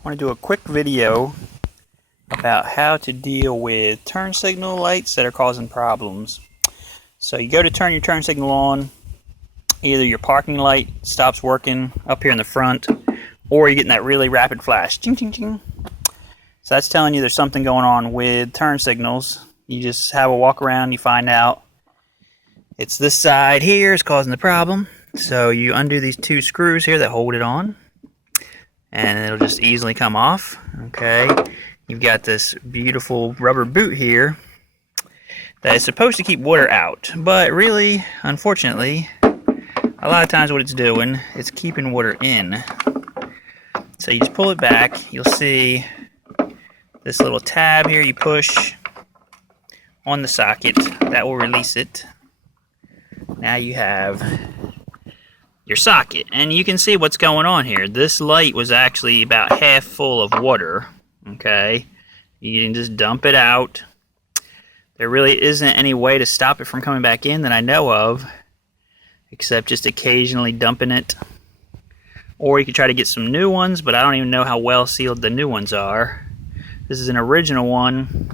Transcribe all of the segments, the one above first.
I want to do a quick video about how to deal with turn signal lights that are causing problems. So you go to turn your turn signal on, either your parking light stops working up here in the front, or you're getting that really rapid flash. Ching, ching, ching. So that's telling you there's something going on with turn signals. You just have a walk around, you find out it's this side here is causing the problem. So you undo these two screws here that hold it on, and it'll just easily come off. Okay, you've got this beautiful rubber boot here that is supposed to keep water out, but really, unfortunately, a lot of times what it's doing is keeping water in. So you just pull it back, you'll see this little tab here you push on the socket that will release it. Now you have your socket, and you can see what's going on here. This light was actually about half full of water. Okay, you can just dump it out. There really isn't any way to stop it from coming back in that I know of, except just occasionally dumping it. Or you could try to get some new ones, but I don't even know how well sealed the new ones are. This is an original one.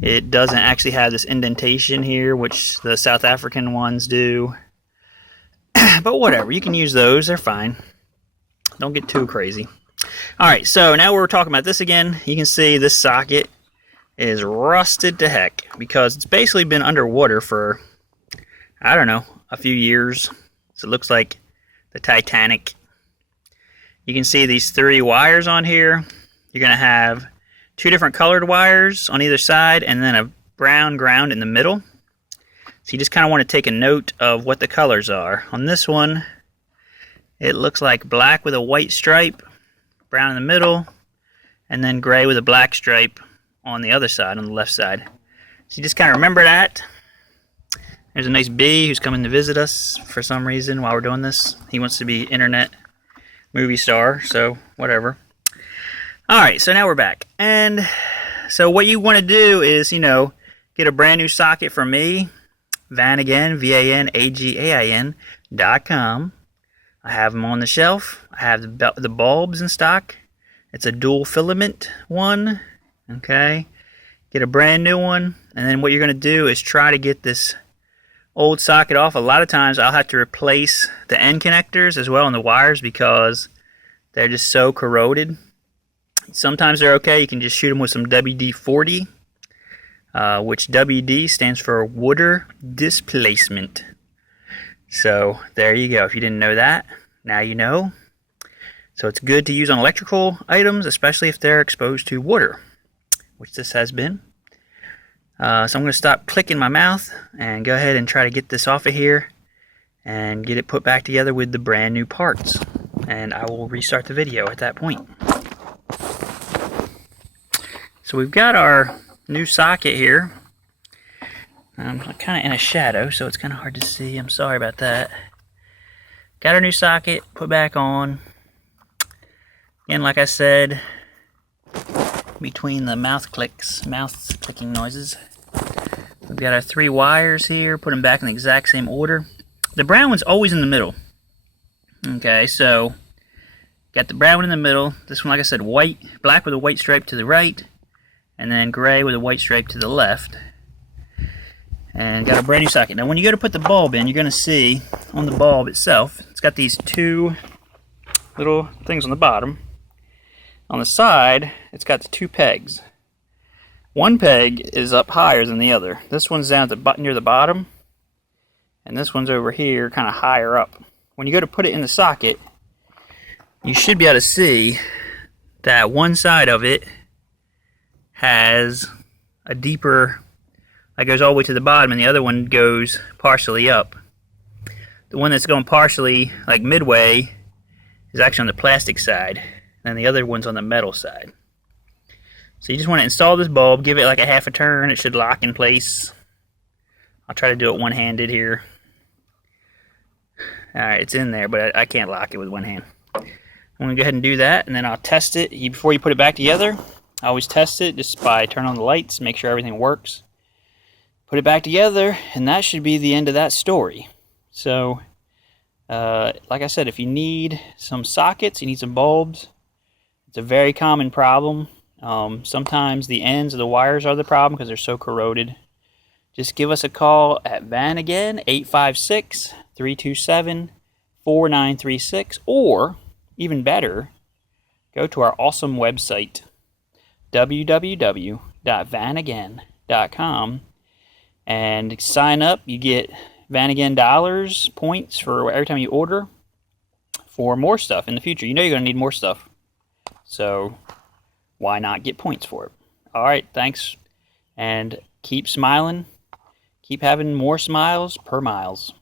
It doesn't actually have this indentation here, which the South African ones do. But whatever, you can use those, they're fine. Don't get too crazy. Alright, so now we're talking about this again. You can see this socket is rusted to heck because it's basically been underwater for, I don't know, a few years. So it looks like the Titanic. You can see these three wires on here. You're going to have two different colored wires on either side and then a brown ground in the middle. So you just kind of want to take a note of what the colors are. On this one, it looks like black with a white stripe, brown in the middle, and then gray with a black stripe on the other side, on the left side. So you just kind of remember that. There's a nice bee who's coming to visit us for some reason while we're doing this. He wants to be internet movie star, so whatever. Alright, so now we're back. And so what you want to do is, get a brand new socket from me. Vanagon, VANAGAIN.com. I have them on the shelf. I have the bulbs in stock. It's a dual filament one. Okay. Get a brand new one. And then what you're going to do is try to get this old socket off. A lot of times I'll have to replace the end connectors as well on the wires because they're just so corroded. Sometimes they're okay. You can just shoot them with some WD-40. Which WD stands for water displacement. So there you go. If you didn't know that, now you know. So it's good to use on electrical items, especially if they're exposed to water, which this has been. So I'm going to stop clicking my mouth and go ahead and try to get this off of here and get it put back together with the brand new parts. And I will restart the video at that point. So we've got our new socket here. I'm kind of in a shadow, so it's kind of hard to see. I'm sorry about that. Got our new socket put back on. Again, like I said, between the mouth clicking noises, we've got our three wires here. Put them back in the exact same order. The brown one's always in the middle. Okay, so got the brown one in the middle. This one, like I said, black with a white stripe to the right, and then gray with a white stripe to the left. And got a brand new socket. Now when you go to put the bulb in, you're going to see on the bulb itself, it's got these two little things on the bottom. On the side, it's got the two pegs. One peg is up higher than the other. This one's down at the near the bottom, and this one's over here kind of higher up. When you go to put it in the socket, you should be able to see that one side of it has a deeper, that goes all the way to the bottom, and the other one goes partially up. The one that's going partially, like midway, is actually on the plastic side, and the other one's on the metal side. So you just want to install this bulb, give it like a half a turn, it should lock in place. I'll try to do it one-handed here. Alright, it's in there, but I can't lock it with one hand. I'm going to go ahead and do that, and then I'll test it. Before you put it back together, I always test it just by turning on the lights, make sure everything works. Put it back together, and that should be the end of that story. So, like I said, if you need some sockets, you need some bulbs, It's a very common problem. Sometimes the ends of the wires are the problem because they're so corroded. Just give us a call at Vanagon, 856-327-4936, or even better, go to our awesome website, www.vanagon.com, and sign up. You get Vanagon dollars, points for every time you order for more stuff in the future. You know you're going to need more stuff, so why not get points for it? All right, thanks, and keep smiling. Keep having more smiles per miles.